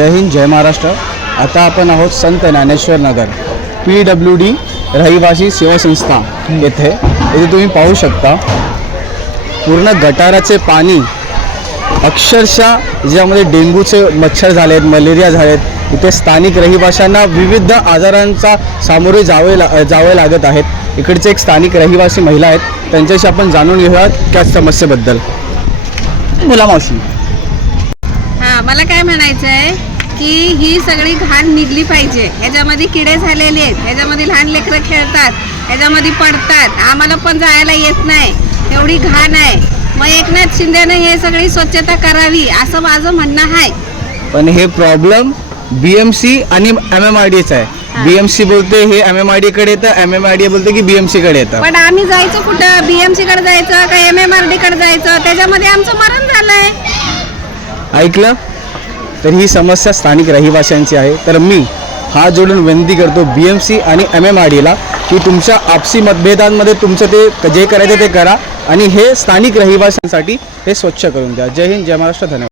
जय हिंद, जय महाराष्ट्र। आता आपण आहोत संत ज्ञानेश्वर नगर PWD रहिवासी सेवा संस्था येथे तुम्ही पाहू शकता पूर्ण गटाराचे पाणी अक्षरशः ज्यामध्ये डेंग्यूचे मच्छर झाले आहेत, मलेरिया झाले आहेत। इथे स्थानिक रहिवाशांना विविध आजारांचा सामोरे जावे लागत आहेत। इकडचे एक स्थानिक रहिवासी महिला आहेत, त्यांच्याशी आपण जाणून घेऊयात त्या समस्येबद्दल। बोला मावशी। हां, मला काय म्हणायचं आहे की ही सगळी घाण निघली पाहिजे। ह्याच्यामध्ये किडे झालेले आहेत, ह्याच्यामध्ये लहान लेकरं खेळतात, ह्याच्यामध्ये पडतात, आम्हाला पण जायला येत नाही, एवढी घाण आहे। मग एकनाथ शिंदेने हे सगळी स्वच्छता करावी असं माझं म्हणणं आहे। पण हे प्रॉब्लेम BMC आणि MMRDचा आहे। BMC बोलते हे MMRD कडे येतं, MMRD बोलते की BMC कडे येतं। पण आम्ही जायचं कुठं? BMC कडे जायचं का MMRD कडे जायचं? त्याच्यामध्ये आमचं मरण झालंय। ऐकलं? तर ही समस्या स्थानिक रहिवाशांची आहे। तर मी हात जोडून विनंती करतो BMC आणि MMRDला की तुमच्या आपसी मतभेदांमध्ये तुमचं ते जे करायचं ते करा आणि हे स्थानिक रहिवाशांसाठी हे स्वच्छ करून द्या। जय हिंद, जय महाराष्ट्र। धन्यवाद।